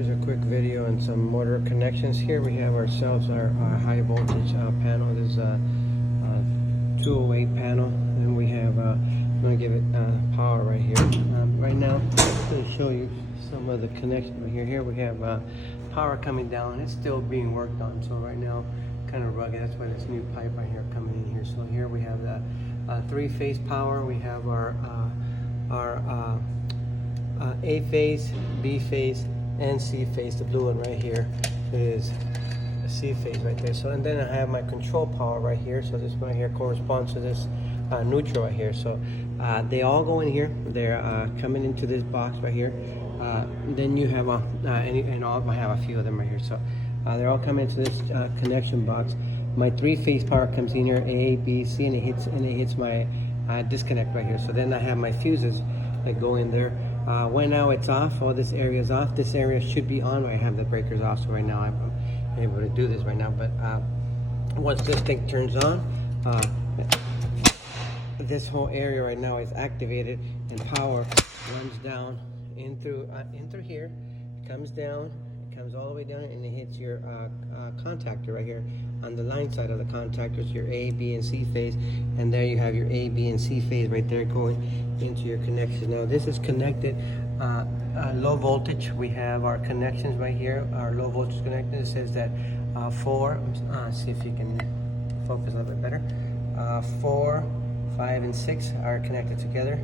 Here's a quick video on some motor connections. Here we have ourselves our high voltage panel. This is a 208 panel, and we have I'm going to give it power right here. Right now I'm going to show you some of the connections right here. Here we have power coming down. It's still being worked on, so right now kind of rugged. That's why this new pipe right here coming in here. So here we have the three-phase power. We have our A phase, B phase, and C phase. The blue one right here is a C phase right there. So, and then I have my control power right here. So this one here corresponds to this neutral right here. So they all go in here. They're coming into this box right here. Then you have and I have a few of them right here. So they're all coming into this connection box. My three-phase power comes in here, A, B, C, and it hits my disconnect right here. So then I have my fuses that go in there. When now it's off, all this area is off. This area should be on. I have the breakers off, so right now I'm able to do this right now. But once this thing turns on, this whole area right now is activated, and power runs down in through here, comes down, comes all the way down, and it hits your contactor right here on the line side of the contactors, your A, B, and C phase, and there you have your A, B, and C phase right there going into your connections. Now this is connected low voltage. We have our connections right here, our low voltage connected. It says that see if you can focus a little bit better. 4, 5, and 6 are connected together.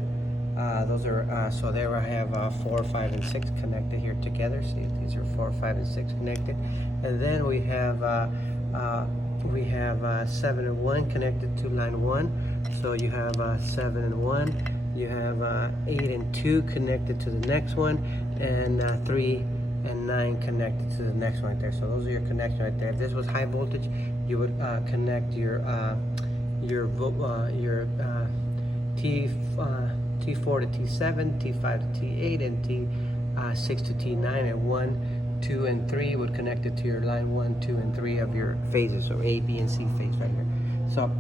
Those are so there I have 4, 5, and 6 connected here together. See, these are 4, 5, and 6 connected, and then we have 7 and 1 connected to line 1. So you have 7 and 1. You have 8 and 2 connected to the next one, and 3 and 9 connected to the next one right there. So those are your connections right there. If this was high voltage, you would connect your T4 to T7, T5 to T8, and T6 to T9, and 1, 2, and 3 would connect it to your line 1, 2, and 3 of your phases, so A, B, and C phase right here. So,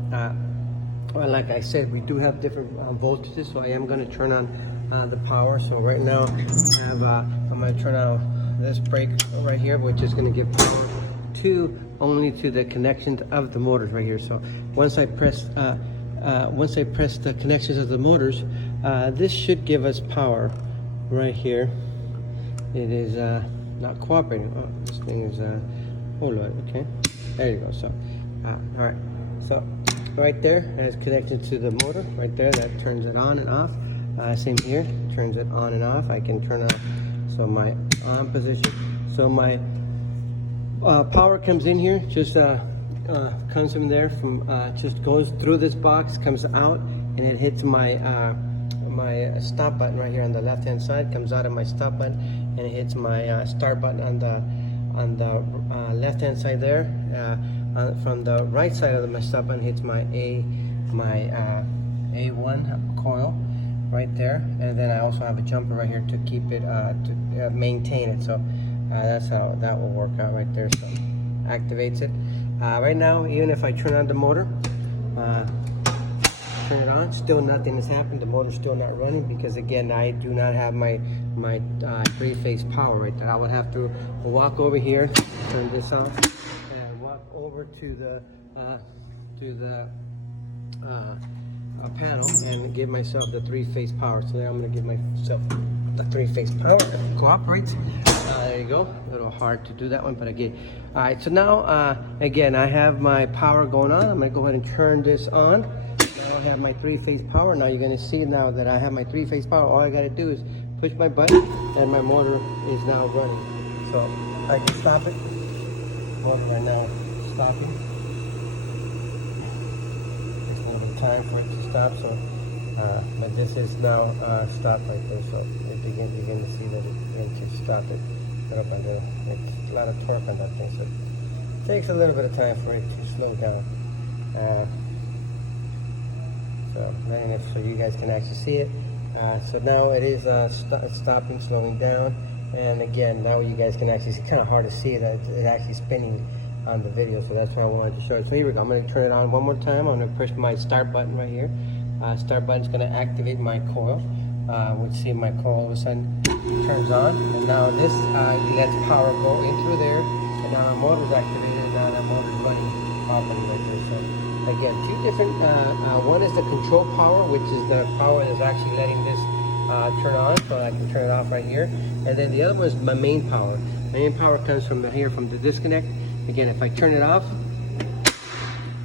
well, like I said, we do have different voltages, so I am going to turn on the power. So right now, I'm going to turn on this brake right here, which is going to give power only to the connections of the motors right here. So once I press the connections of the motors, this should give us power right here. It is not cooperating. Oh, this thing is hold on. Okay, there you go. So all right, so right there, and it's connected to the motor right there. That turns it on and off. Same here, turns it on and off. I can turn off, so my on position. So my power comes in here, just comes from there, just goes through this box, comes out, and it hits my my stop button right here on the left hand side. Comes out of my stop button, and it hits my start button on the left hand side there. From the right side of my stop button hits my A1 coil right there, and then I also have a jumper right here to keep it to maintain it. So that's how that will work out right there. So activates it. Right now, even if I turn on the motor, turn it on, still nothing has happened. The motor's still not running because, again, I do not have my three-phase power right there. I would have to walk over here, turn this off, and walk over to the panel and give myself the three-phase power. So now I'm going to give myself the three-phase power. Cooperates. There you go. A little hard to do that one, but again. All right, so now again, I have my power going on. I'm going to go ahead and turn this on. Now I have my three-phase power. Now you're going to see now that I have my three-phase power. All I got to do is push my button, and my motor is now running. So I can stop it. Motor right now stopping. Just a little bit of time for it to stop. So, but this is now stopped right there. So you begin to see that it just stopped it. It's a lot of torque on that thing, so it takes a little bit of time for it to slow down. So you guys can actually see it. So now it is stopping, slowing down, and again, now you guys can actually see. It's kind of hard to see it. It's actually spinning on the video, so that's why I wanted to show it. So here we go. I'm going to turn it on one more time. I'm going to push my start button right here. Start button is going to activate my coil. would see my coil all of a sudden turns on, and now this lets power go in through there, and now the motor's activated, and now the motor's running properly right there. So again, two different, one is the control power, which is the power that's actually letting this turn on, so I can turn it off right here. And then the other one is my main power. Main power comes from here, from the disconnect. Again, if I turn it off,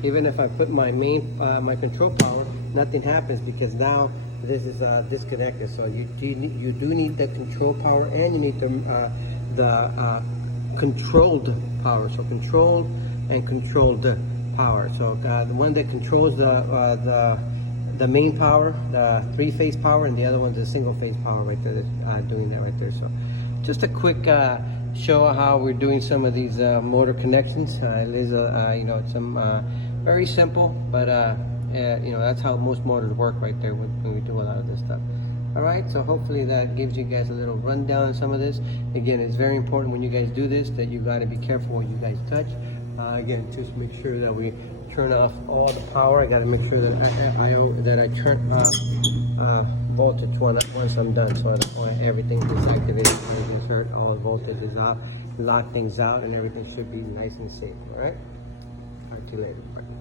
even if I put my main, my control power, nothing happens because now this is disconnected. So you do need the control power, and you need the controlled power. So controlled and controlled power. So the one that controls the main power, the 3-phase power, and the other one's a single-phase power right there, that's doing that right there. So just a quick show how we're doing some of these motor connections. It is you know, some very simple, but you know, that's how most motors work right there when we do a lot of this stuff. All right, so hopefully that gives you guys a little rundown on some of this. Again, it's very important when you guys do this that you got to be careful what you guys touch. Again, just make sure that we turn off all the power. I got to make sure that I turn off voltage once I'm done, so that everything is activated, everything's hurt, all the voltage is out, lock things out, and everything should be nice and safe. All right, talk to you later. Bye.